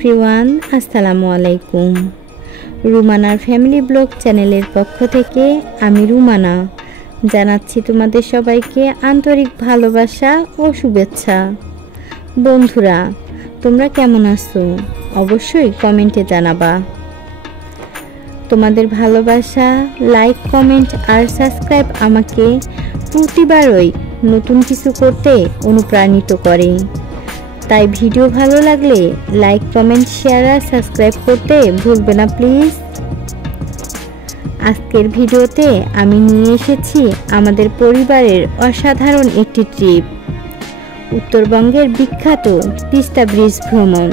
Everyone, আসসালামু আলাইকুম। রুমানার family blog চ্যানেলের পক্ষ থেকে আমি রুমানা জানাচ্ছি তোমাদের সবাইকে আন্তরিক ভালোবাসা ও শুভেচ্ছা। বন্ধুরা, তোমরা কেমন আছো? অবশ্যই কমেন্টে জানাবা। তোমাদের ভালোবাসা, লাইক, কমেন্ট আর সাবস্ক্রাইব আমাকে প্রতিবারই নতুন কিছু করতে অনুপ্রাণিত করে। তাই ভিডিও ভালো লাগলে লাইক, কমেন্ট, শেয়ার আর সাবস্ক্রাইব করতে ভুলবে না প্লিজ। আজকের ভিডিওতে আমি নিয়ে এসেছি আমাদের পরিবারের অসাধারণ একটি ট্রিপ, উত্তরবঙ্গের বিখ্যাত তিস্তা ব্রিজ ভ্রমণ।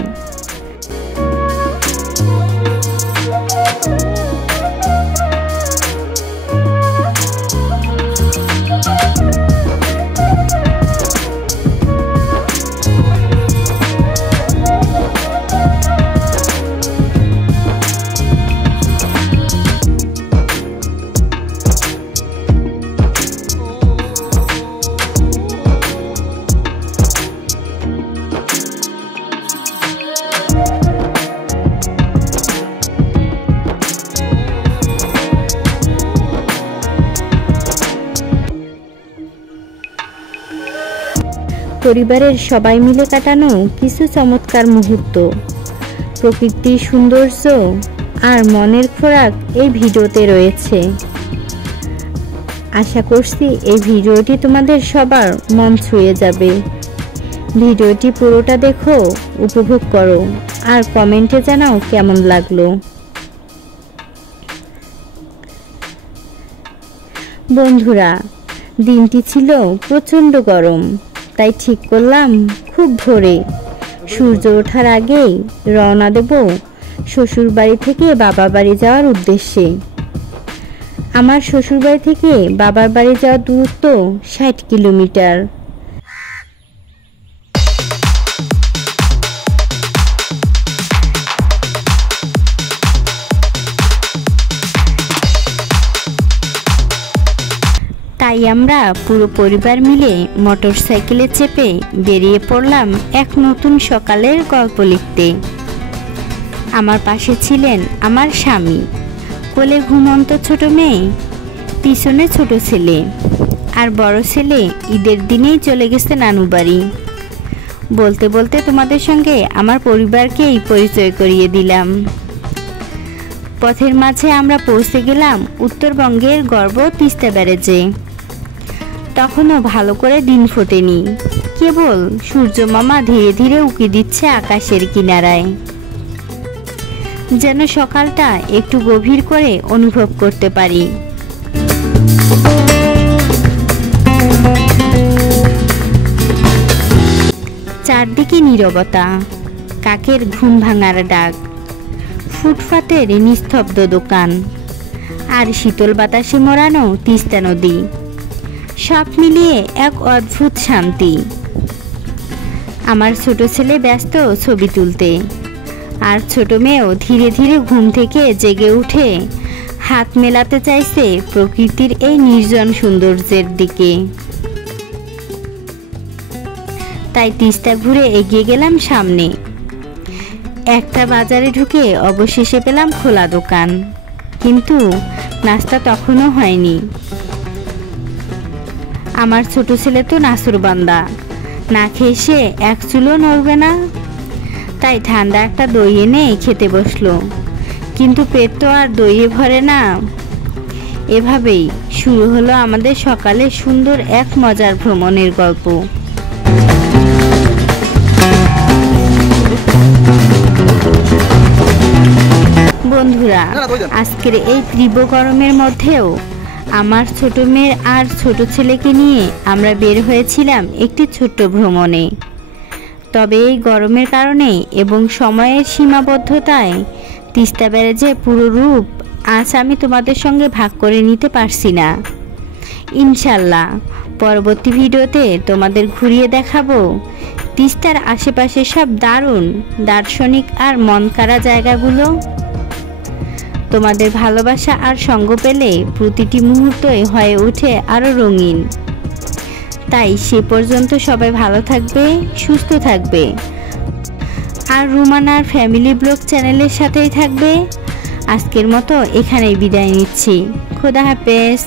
পরিবারের সবাই মিলে কাটানো কিছু চমৎকার মুহূর্ত, প্রকৃতির সৌন্দর্য আর মনের খোরাক এই ভিডিওতে রয়েছে। আশা করছি এই ভিডিওটি তোমাদের সবার মন ছুঁয়ে যাবে। ভিডিওটি পুরোটা দেখো, উপভোগ করো আর কমেন্টে জানাও কেমন লাগলো। বন্ধুরা, দিনটি ছিল প্রচণ্ড গরম, তাই ঠিক করলাম খুব ভোরে সূর্য ওঠার আগেই রওনা দেব শ্বশুর বাড়ি থেকে বাবার বাড়ি যাওয়ার উদ্দেশ্যে। আমার শ্বশুর বাড়ি থেকে বাবার বাড়ি যাওয়ার দূরত্ব 60 কিলোমিটার। তাই আমরা পুরো পরিবার মিলে মোটরসাইকেলে চেপে বেরিয়ে পড়লাম এক নতুন সকালের গল্প লিখতে। আমার পাশে ছিলেন আমার স্বামী, কোলে ঘুমন্ত ছোট মেয়ে, পিছনে ছোট ছেলে, আর বড় ছেলে ঈদের দিনেই চলে গেছে নানু বাড়ি। বলতে বলতে তোমাদের সঙ্গে আমার পরিবারকেই পরিচয় করিয়ে দিলাম। পথের মাঝে আমরা পৌঁছে গেলাম উত্তরবঙ্গের গর্ব তিস্তা ব্যারেজে। তখনও ভালো করে দিন ফোটেনি, কেবল সূর্য মামা ধীরে ধীরে উঁকি দিচ্ছে আকাশের কিনারায়, যেন সকালটা একটু গভীর করে অনুভব করতে পারি। চারদিকে নীরবতা, কাকের ঘুম ভাঙার ডাক, ফুটপাতের নিস্তব্ধ দোকান আর শীতল বাতাসে মোড়ানো তিস্তা নদী, সব মিলিয়ে এক অদ্ভুত শান্তি। আমার ছোট ছেলে ব্যস্ত ছবি তুলতে, আর ছোট মেয়েও ধীরে ধীরে ঘুম থেকে জেগে উঠে হাত মেলাতে চাইছে প্রকৃতির এই নির্জন সৌন্দর্যের দিকে। তাই তিস্তা ঘুরে এগিয়ে গেলাম সামনে। একটা বাজারে ঢুকে অবশেষে পেলাম খোলা দোকান, কিন্তু নাস্তা তখনও হয়নি। আমার ছোট ছেলে তো নাসুরবান্দা, না খেয়ে সে এক চুলও নড়বে না। তাই ঠান্ডা একটা দই এনে খেতে বসলো, কিন্তু পেট তো আর দইয়ে ভরে না। এভাবেই শুরু হলো আমাদের সকালে সুন্দর এক মজার ভ্রমণের গল্প। বন্ধুরা, আজকের এই তীব্র গরমের মধ্যেও আমার ছোট মেয়ের আর ছোট ছেলেকে নিয়ে আমরা বের হয়েছিলাম একটি ছোট্ট ভ্রমণে। তবে এই গরমের কারণে এবং সময়ের সীমাবদ্ধতায় তিস্তা ব্যারেজের পুরো রূপ আজ আমি তোমাদের সঙ্গে ভাগ করে নিতে পারছি না। ইনশাল্লাহ পরবর্তী ভিডিওতে তোমাদের ঘুরিয়ে দেখাবো তিস্তার আশেপাশে সব দারুণ দার্শনিক আর মন কাড়া জায়গাগুলো। তোমাদের ভালোবাসা আর সঙ্গ পেলে প্রতিটি মুহূর্তই হয়ে ওঠে আরো রঙিন। তাই সে পর্যন্ত সবাই ভালো থাকবে, সুস্থ থাকবে আর রুমানার ফ্যামিলি ব্লগ চ্যানেলের সাথেই থাকবে। আজকের মতো এখানেই বিদায় নিচ্ছি। খোদা হাফেজ।